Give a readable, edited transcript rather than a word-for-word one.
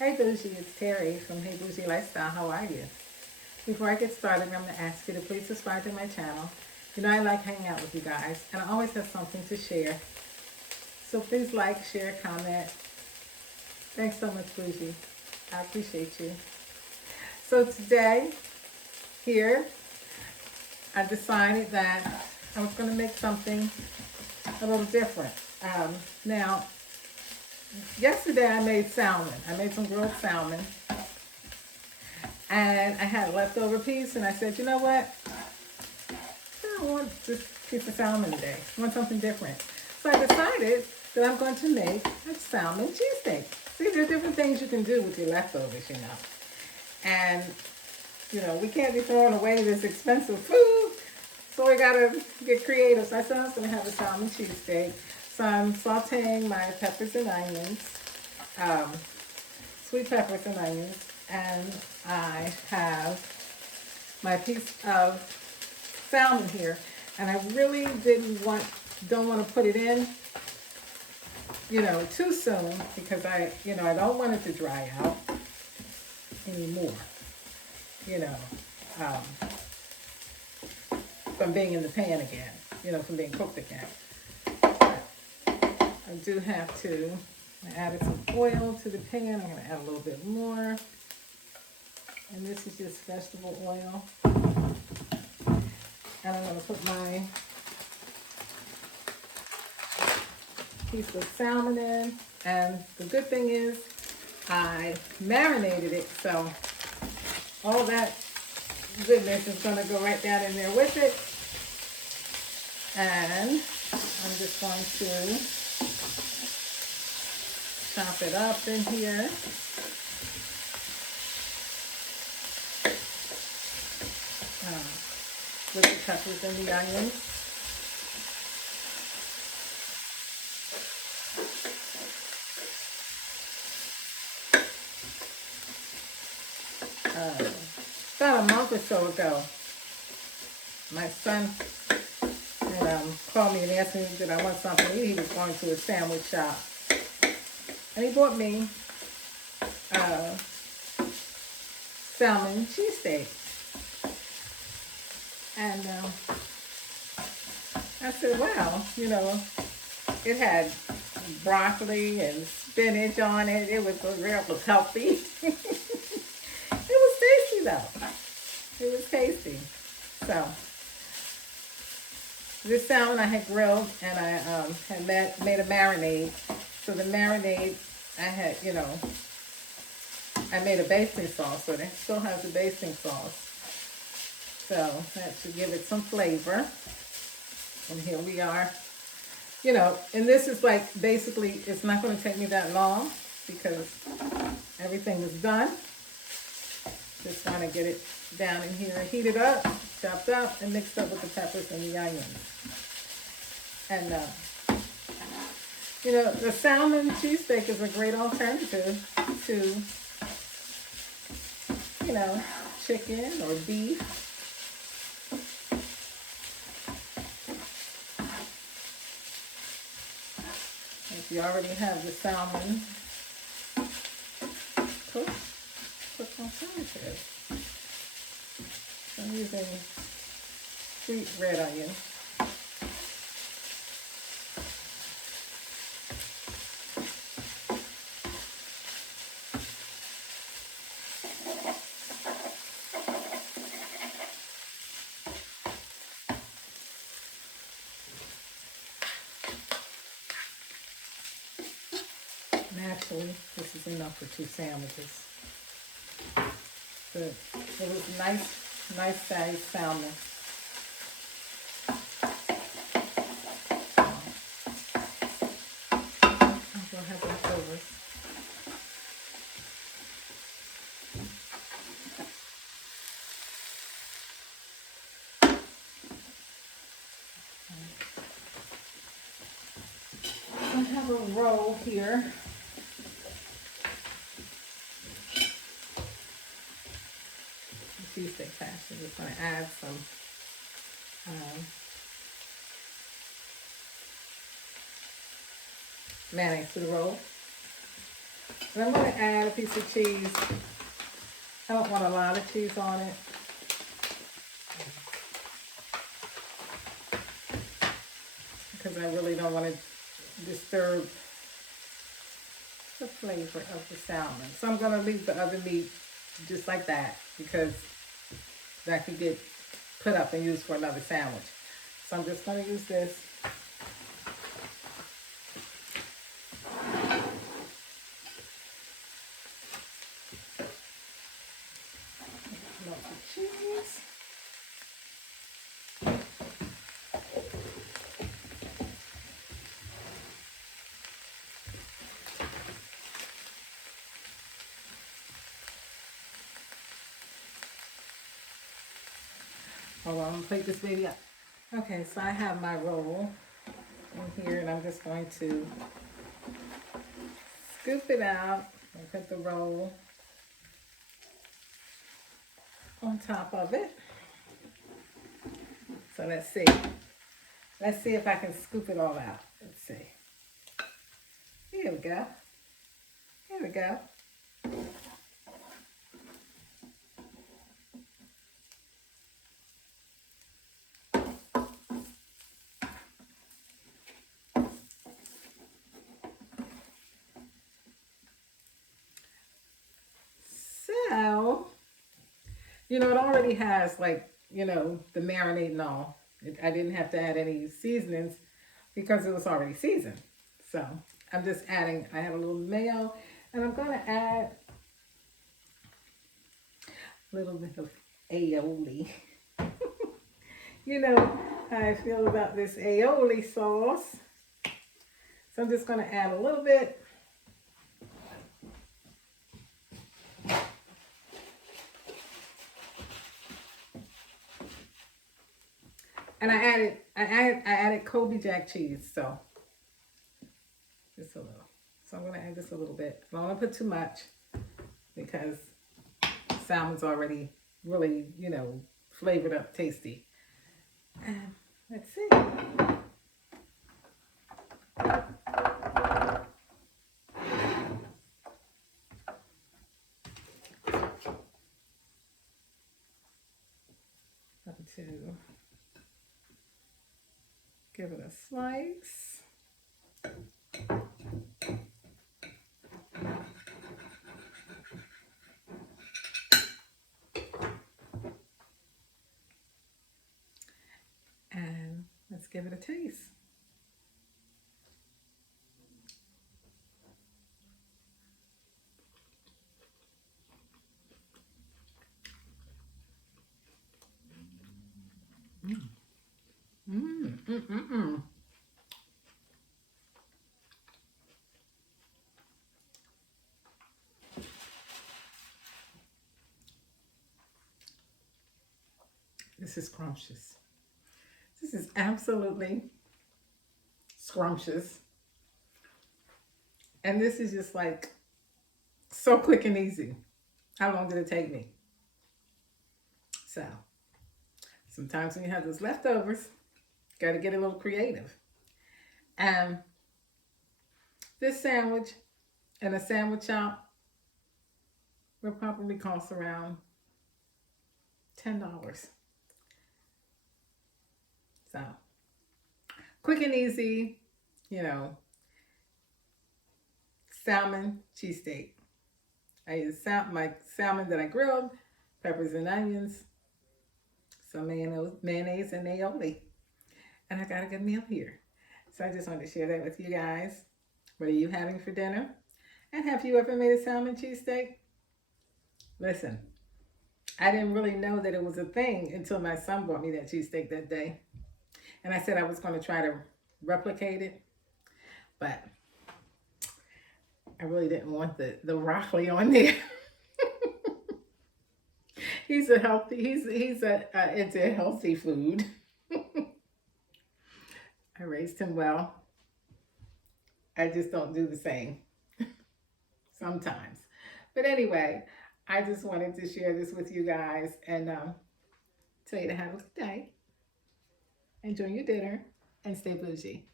Hey Bougie, it's Terry from Hey Bougie Lifestyle. How are you? Before I get started, I'm going to ask you to please subscribe to my channel. You know I like hanging out with you guys, and I always have something to share. So please like, share, comment. Thanks so much, Bougie. I appreciate you. So today, here, I decided that I was going to make something a little different. Now, yesterday I made salmon. I made some grilled salmon. And I had a leftover piece, and I said, you know what? I don't want this piece of salmon today. I want something different. So I decided that I'm going to make a salmon cheesesteak. See, there are different things you can do with your leftovers, you know. And, you know, we can't be throwing away this expensive food, so we gotta get creative. So I said I was gonna have a salmon cheesesteak. So I'm sauteing my peppers and onions, sweet peppers and onions, and I have my piece of salmon here, and I really don't want to put it in, you know, too soon, because I don't want it to dry out anymore, you know, from being in the pan again, you know, from being cooked again. I do have to, I added some oil to the pan. I'm going to add a little bit more. And this is just vegetable oil. And I'm going to put my piece of salmon in. And the good thing is I marinated it, so all that goodness is going to go right down in there with it. And I'm just going to chop it up in here. With the peppers and the onions. About a month or so ago, my son had called me and asked me that I want something to eat. He was going to a sandwich shop. And he bought me salmon cheesesteak. And I said, wow, you know, it had broccoli and spinach on it. It was healthy. It was tasty though. It was tasty. So this salmon I had grilled, and I had made a marinade. So the marinade, I had, you know, I made a basting sauce, so it still has the basting sauce. So that should give it some flavor. And here we are. You know, and this is like, basically, it's not going to take me that long because everything is done. Just want to get it down in here and heat it up, chopped up, and mixed up with the peppers and the onions. And, you know, the salmon cheesesteak is a great alternative to, you know, chicken or beef. If you already have the salmon cooked alternative. So I'm using sweet red onion. And actually, this is enough for 2 sandwiches. Good. It was nice sized salmon. We'll have leftovers. I have a roll here. Cheesesteak passion. Just going to add some mayonnaise to the roll. And I'm going to add a piece of cheese. I don't want a lot of cheese on it. Because I really don't want to disturb the flavor of the salmon. So I'm going to leave the other meat just like that because that could get put up and used for another sandwich. So I'm just going to use this. Cheese. Hold on, I'm gonna plate this baby up. Okay, so I have my roll in here and I'm just going to scoop it out and put the roll on top of it. So let's see. Let's see if I can scoop it all out. Let's see. Here we go. Here we go. So, you know, it already has like, you know, the marinade and all. I didn't have to add any seasonings because it was already seasoned. So I'm just adding, I have a little mayo and I'm going to add a little bit of aioli. You know how I feel about this aioli sauce. So I'm just going to add a little bit. And I added Kobe Jack cheese, so just a little. So I'm gonna add just a little bit. I don't want to put too much because salmon's already really, you know, flavored up, tasty. And let's see. To give it a slice. And let's give it a taste. This is scrumptious. This is absolutely scrumptious. And this is just like so quick and easy. How long did it take me? So, sometimes when you have those leftovers, got to get a little creative. And this sandwich and a sandwich shop will probably cost around $10. So, quick and easy, you know, salmon cheesesteak. I use my salmon that I grilled, peppers and onions, some mayonnaise and aioli. And I got a good meal here. So I just wanted to share that with you guys. What are you having for dinner? And have you ever made a salmon cheesesteak? Listen, I didn't really know that it was a thing until my son bought me that cheesesteak that day. And I said I was going to try to replicate it. But I really didn't want the broccoli on there. He's into healthy food. I raised him well. I just don't do the same sometimes. But anyway, I just wanted to share this with you guys and tell you to have a good day. Enjoy your dinner and stay bougie.